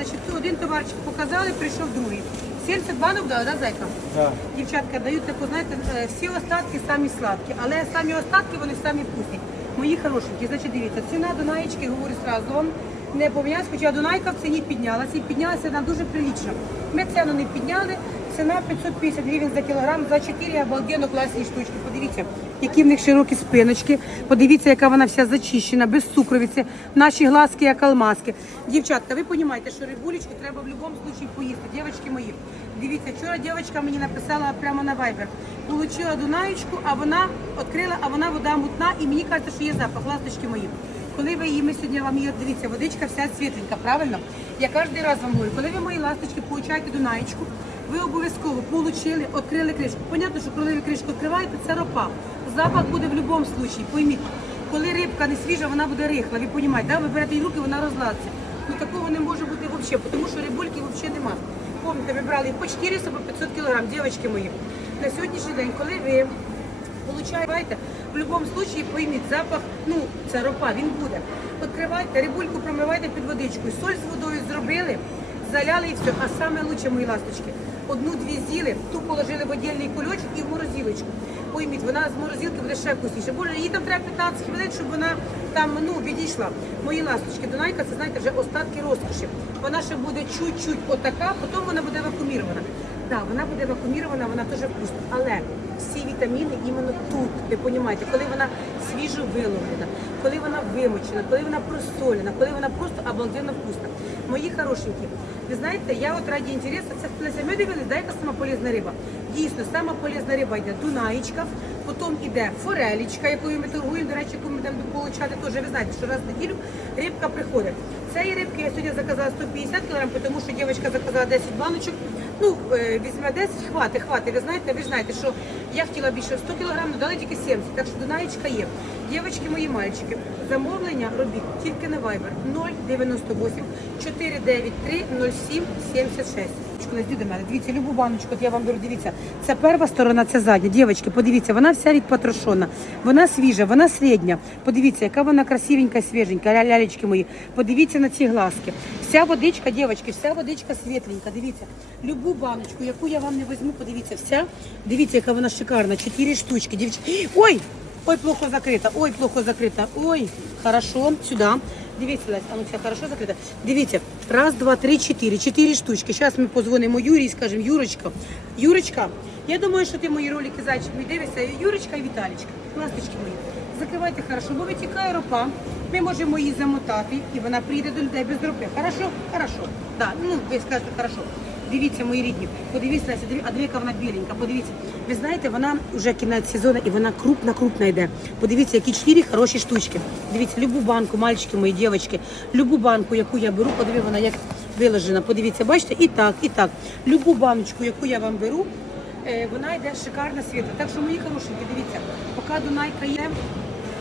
Значить, один товарчик показали, прийшов другий. 70 банок дали, да, зайка? Да. Дівчатка дають таку, знаєте, е, всі остатки самі сладкі, але самі остатки вони самі вкусні. Мої хорошенькі, значить, дивіться, ціна Дунаєчки, говорю сразу вам, не помінялась, хоча Дунайка в ціні піднялася і піднялася вона дуже прилічно. Ми ціну не підняли, ціна 550 гривень за кілограм, за 4 обалденно класні штучки. Подивіться, які в них широкі спиночки. Подивіться, яка вона вся зачищена, без цукровиці, наші глазки, як алмазки. Дівчатка, ви розумієте, що рибулечку треба в будь-якому випадку поїсти. Дівчатки мої, дивіться, вчора дівчинка мені написала прямо на Viber. Получила Дунаєчку, а вона відкрила, а вона вода мутна, і мені кажеться, що є запах, ласточки мої. Коли ви її, ми сьогодні вам її, дивіться, водичка вся світленька, правильно? Я кожен раз вам говорю, коли ви мої ласточки получаєте Дунаєчку, ви обов'язково получили, відкрили кришку. Понятно, що коли ви кришку відкриваєте, це ропа. Запах буде в будь-якому випадку, пойміть. Коли рибка не свіжа, вона буде рихла, ви розумієте, да? ви берете її руки, вона розладиться. Ну такого не може бути взагалі, тому що рибульки взагалі нема. Помните, ми брали по 400, по 500 кілограм, дівчатки мої. На сьогоднішній день, коли ви Получаєте, в будь-якому випадку пойміть, запах, ну, це ропа, він буде. Відкривайте, рибульку промивайте під водичкою, соль з водою зробили, заляли і все. А саме лучше, мої ласточки, одну-дві з'їли, ту положили в отдільний кульочок і в морозилочку. Пойміть, вона з морозилки буде ще вкусніше. Боже, їй там треба 15 хвилин, щоб вона там ну, відійшла. Мої ласточки, Дунайка, це знаєте, вже остатки розкоші. Вона ще буде чуть-чуть отака, потім вона буде вакуумірована. Так, вона буде вакуумірована, вона дуже вкусна. Але всі вітаміни іменно тут, ви розумієте, коли вона свіжо виловлена, коли вона вимочена, коли вона просолена, коли вона просто обалденно вкусна. Мої хорошенькі, ви знаєте, я от раді інтересу, це Леся, ми дивились, да, сама полезна риба. Дійсно, сама полезна риба йде дунаєчка, потім йде форелічка, якою ми торгуємо, до речі, яку ми будемо получати теж. Ви знаєте, що раз в неділю рибка приходить. Цієї рибки я сьогодні заказала 150 кг, тому що дівчинка заказала 10 баночок. Ну, е, візьме 10, хвати, хвати. Ви знаєте, ви знаєте, що я хотіла більше 100 кг, але дали тільки 70, так що донаєчка є. Дівчатки мої мальчики, замовлення робіть тільки на Viber 098 493 07 76. До мене. Дивіться, любу баночку, от я вам беру, дивіться. Це перша сторона, це задня. Дівчатки, подивіться, вона вся відпотрошена, вона свіжа, вона середня. Подивіться, яка вона красивенька, свіженька, ля- лялечки мої. Подивіться на ці глазки. Вся водичка, дівчатки, вся водичка світленька. Дивіться, любу баночку, яку я вам не візьму, подивіться, вся. Дивіться, яка вона шикарна. Чотири штучки. Дівчатки. Ой! Ой, плохо закрита, ой, плохо закрита. Ой, хорошо, сюди. Дивіться, Лесь, а ну все хорошо закрита. Дивіться, раз, два, три, чотири. Чотири штучки. Зараз ми позвонимо Юрі і скажемо, Юрочка, Юрочка, я думаю, що ти мої ролики зайчик мій дивишся. Юрочка і Віталічка. Ласточки мої. Закривайте хорошо, бо витікає ропа. Ми можемо її замотати, і вона прийде до людей без ропи. Хорошо? Хорошо. Да, ну ви скажете хорошо. Дивіться, мої рідні, подивіться, а дивіться, вона біленька, подивіться. Ви знаєте, вона вже кінець сезону і вона крупна-крупна йде. Подивіться, які чотири хороші штучки. Дивіться, любу банку, мальчики мої, дівчатки, любу банку, яку я беру, подивіться, вона як виложена. Подивіться, бачите, і так, і так. Любу баночку, яку я вам беру, е, вона йде шикарна світло. Так що, мої хорошенькі, дивіться, поки Дунайка є,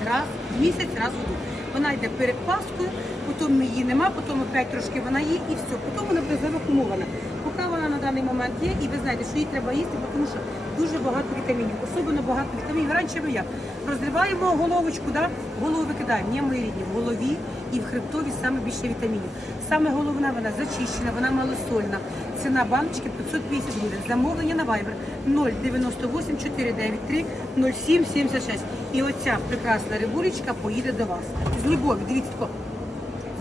раз в місяць, раз в. Вона йде перед Паскою, потім її нема, потім опять трошки вона є і все. Потім вона буде завакумована. Поки вона на даний момент є, і ви знаєте, що її треба їсти, тому що дуже багато вітамінів, особливо багато вітамінів. Раніше ми як розриваємо головочку, да? голову викидаємо. Ні, мої рідні, в голові і в хребтові саме більше вітамінів. Саме головне, вона зачищена, вона малосольна. Ціна баночки 550 гривень. Замовлення на Viber 098 493 0776. І оця прекрасна рибулечка поїде до вас. З любов'ю, дивіться,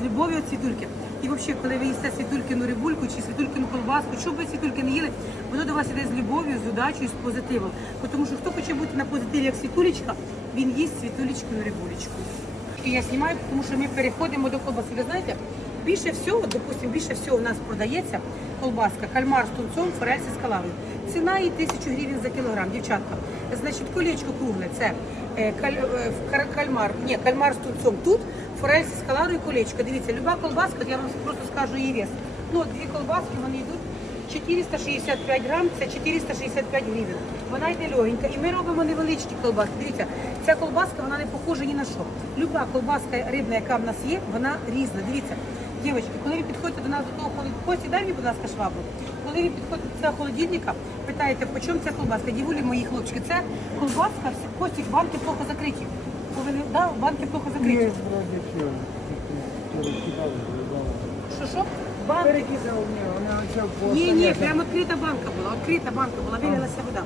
з любов'ю світульки. І взагалі, коли ви їсте світулькину рибульку чи світулькину колбаску, що ви світульки не їли, воно до вас іде з любов'ю, з удачею, з позитивом. Тому що хто хоче бути на позитиві, як світулечка, він їсть світулечкою рибулечку. І я знімаю, тому що ми переходимо до колбаси. Ви знаєте, більше всього, допустимо, більше всього у нас продається колбаска, кальмар з тунцом, форель з калавою. Ціна її тисячу гривень за кілограм, дівчатка. Значить, колечко кругле, це каль- е, кальмар, ні, кальмар з тунцом тут, форель з скаларою і колечко. Дивіться, люба колбаска, я вам просто скажу її вес. Ну, дві колбаски, вони йдуть 465 грам, це 465 гривень. Вона йде легенька. І ми робимо невеличкі колбаски. Дивіться, ця колбаска, вона не похожа ні на що. Люба колбаска рибна, яка в нас є, вона різна. Дивіться, дівчатки, коли ви підходите до нас до того холодильника, дай мені, будь ласка, швабру. Коли ви підходите до цього холодильника, питаєте, по чому ця колбаска? Дівулі мої хлопчики, це колбаска, Костік, банки плохо закриті. Повинні, да, банки плохо закриті. Що що? банки. Ні, ні, прямо відкрита банка була, відкрита банка була, вилилася вода.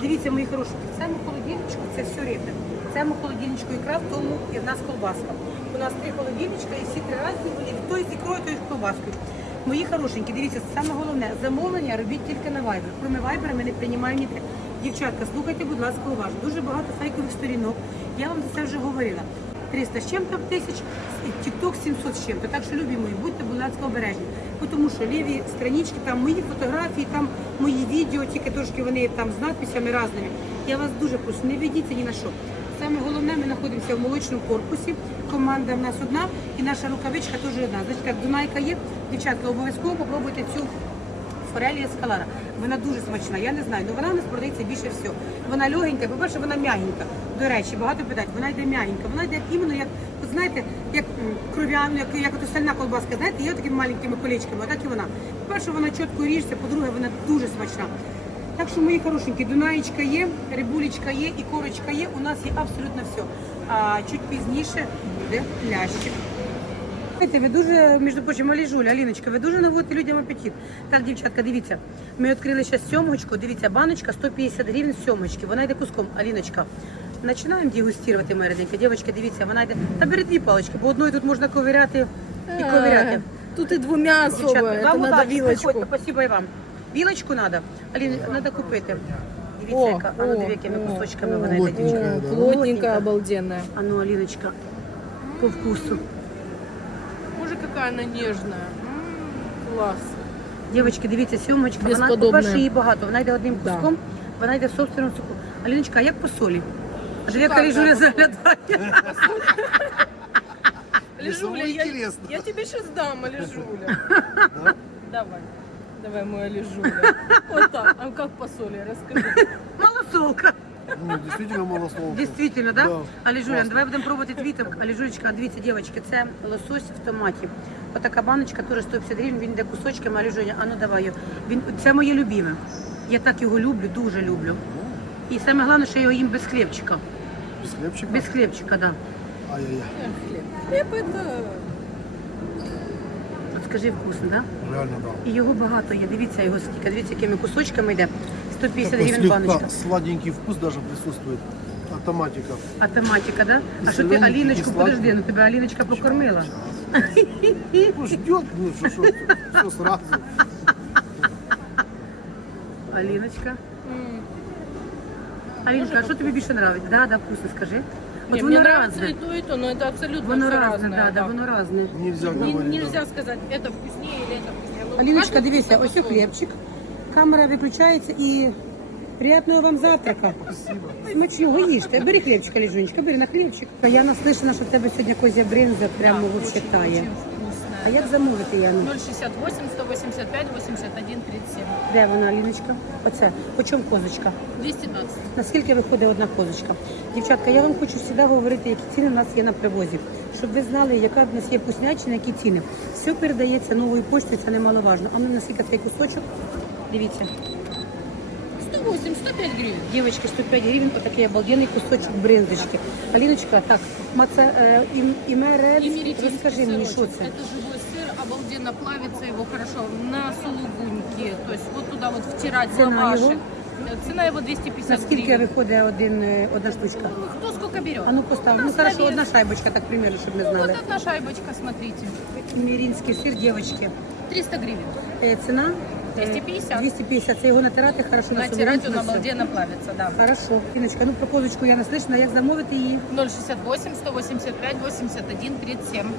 Дивіться, мої хороші, в цьому холодильничку це все рибне. В цьому холодильничку ікра, в тому і в нас колбаска. У нас три холодильничка і всі три разні були. То з ікрою, то з колбаскою. Мої хорошенькі, дивіться, саме головне, замовлення робіть тільки на Viber. Кроме Viber ми не приймаємо ніде. Дівчатка, слухайте, будь ласка, уважно. Дуже багато фейкових сторінок. Я вам за це вже говорила. 300 з чим-то тисяч, TikTok 700 з чим-то. Так що, любі мої, будьте, будь ласка, обережні. Тому що ліві странички, там мої фотографії, там мої відео, тільки трошки вони там з надписями різними. Я вас дуже прошу, не ведіться ні на що. Саме головне, ми знаходимося в молочному корпусі. Команда в нас одна і наша рукавичка теж одна. Значить, як Дунайка є, дівчатка, обов'язково попробуйте цю форелі ескалара. Вона дуже смачна, я не знаю, але вона у нас продається більше всього. Вона легенька, по-перше, вона м'ягенька. До речі, багато питань, вона йде м'ягенька. Вона йде іменно як, от знаєте, як м, кров'яна, як, як от сальна колбаска, знаєте, є такими маленькими колечками, а так і вона. По-перше, вона чітко ріжеться, по-друге, вона дуже смачна. Так що, мої хорошенькі, дунаєчка є, рибулечка є і корочка є. У нас є абсолютно все. А чуть пізніше буде плящик. Знаєте, ви дуже, між прочим, Аліжуля, Аліночка, ви дуже наводите людям апетит. Так, дівчатка, дивіться, ми відкрили ще сьомочку, дивіться, баночка 150 гривень сьомочки, вона йде куском, Аліночка. Починаємо дегустувати, моя рідненька. Дівчатка, дивіться, вона йде. Та бери дві палочки, бо одною тут можна ковиряти і ковиряти. Э, Тут и двумя особо, Дівчатка, вам надо удачі, приходьте, спасибо і вам. Вілочку треба? Алін, треба купити. Дивіться, О, яка, а ну о, диви, якими о, кусочками о, вона йде, плотненькая, дівчатка. да. Плотненькая, обалденная. А ну, Аліночка, по вкусу. Боже, какая она нежная. М, Класс. Дівчатки, дивіться, сьомочка, вона, Безподобна. по-перше, її багато, вона йде одним Да. куском, вона йде в собственному соку. Аліночка, а як по солі? А диви, яка Шикарно. Ліжуля заглядає. Лежуля, самое я, интересное. я тебе сейчас дам, Лежуля. Давай. Давай, моя Лежуля. Вот так. А как по соли, расскажи. Малосолка. Ну, действительно малословно. Дійсно, да? Да. А Ліжуля, давай будемо пробувати твіток. А Ліжулечка, дивіться, дівчатки, це лосось в томаті. Отака баночка, теж 150 гривень, він йде кусочками, а Ліжуля, а ну давай його. Він, це моє любиме. Я так його люблю, дуже люблю. І саме головне, що я його їм без хлібчика. Без хлебчика? Без хлібчика, да. Ай-яй-яй. Хлеб это... Скажи вкусно, да? Реально, да. І його багато є. Дивіться його скільки. Дивіться, якими кусочками йде. 150 Такой гривень слегка баночка. сладенький вкус даже присутствует. Автоматика. А тематика, да? А що ти Аліночку, подожди, ну тебе Аліночка покормила. Ну, ждет, ну, что, что, все сразу. Аліночка. М. Аліночка, а що тобі більше подобається? Да, да, вкусно, скажи. От Не, воно мне нравится разне. и то, и то, но это абсолютно Воно всё разне, разное, да, да, воно разне. Нельзя Не- говорить. нельзя сказать, это вкуснее или это вкуснее. Ну, Аліночка, каждый дивися, вкус ось у по-своему. хлібчик. Камера виключається і приятного вам завтрака. Спасибо. Смачного їжте. Бери хлібчика, Ліжунечка, бери на хлібчик. Я наслышана, що в тебе сьогодні козя бринза прямо Да, вообще очень, тає. А як замовити, Яну? 068, 185, 81, 37. Де вона, Аліночка? Оце. По чому козочка? 220. Наскільки виходить одна козочка? Дівчатка, я вам хочу завжди говорити, які ціни в нас є на привозі. Щоб ви знали, яка в нас є вкуснячина, які ціни. Все передається новою поштою, це немаловажно. А ну наскільки цей кусочок? Дивіться. 108, 105 гривен. Дівчатки, 105 гривень, отакий обалденний кусочок бринзочки. Аліночка, так, маце, е, ім, імерет, Имеретинский розкажи мені, що сырочек. це? Это живой сыр, обалденно плавится его хорошо на сулугуньки. То есть вот туда вот втирать Цена лаваши. его? Э, Цена его 250 Наскільки гривен. виходить один, е, одна штучка? Кто сколько берет? А ну постав. Ну У нас хорошо, на вес. одна шайбочка, так примерно, щоб ми Ну, вот знали. одна шайбочка, смотрите. Мірінський сир, дівчатки. 300 гривен. Е, Ціна? Е, 250. 250. Це його натирати хорошо на Натирать он соломинку, на все. обалденно плавится, да. Хорошо. Іночка, ну про козочку я наслышана, як замовити її? 068, 185, 81, 37.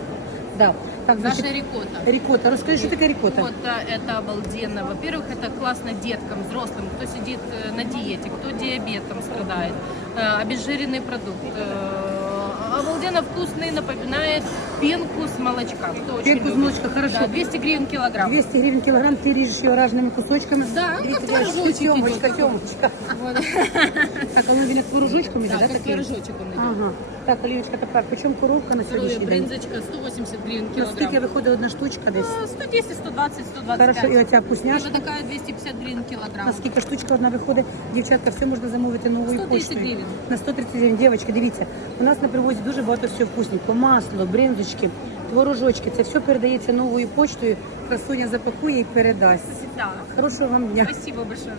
Да. Так, Наша значить, рикота. рікота. Розкажи, що таке рікота? Вот а, это обалденно. Во-первых, это классно деткам, взрослым, кто сидит э, на диете, кто диабетом страдает. Э, Обезжиренный продукт. Э, Обалденно вкусный, напоминает пенку с молочка. Кто очень Пенку с любит. молочка, хорошо. Да, 200 гривен килограмм. 200 гривень кілограм, ти ріжеш його ражними кусочками. Да, Дивіться, как дівчатки, творожочек сьомочка, идет. сьомочка. Вот. Так, а воно він як творожочком іде, Да, да, как такий? творожочек он идет. Ага. Так, Аліночка, тепер, по чому коровка на сьогоднішній день? брынзочка 180 гривен Наскільки килограмм. виходить одна штучка десь? А, 110, 120, 125. Хорошо, і оця И вкусняшка? такая 250 гривен килограмм. Наскільки штучка одна виходить? Дівчатка, все можна замовити новою 130 поштою. гривень. На 130 гривень. Дівчатки, дивіться, у нас на привозі дуже багато всього вкусненького. Масло, бринзочки, творожочки. Це все передається новою почтою. Красуня запакує і передасть. Да. Хорошого вам дня. Спасибо большое.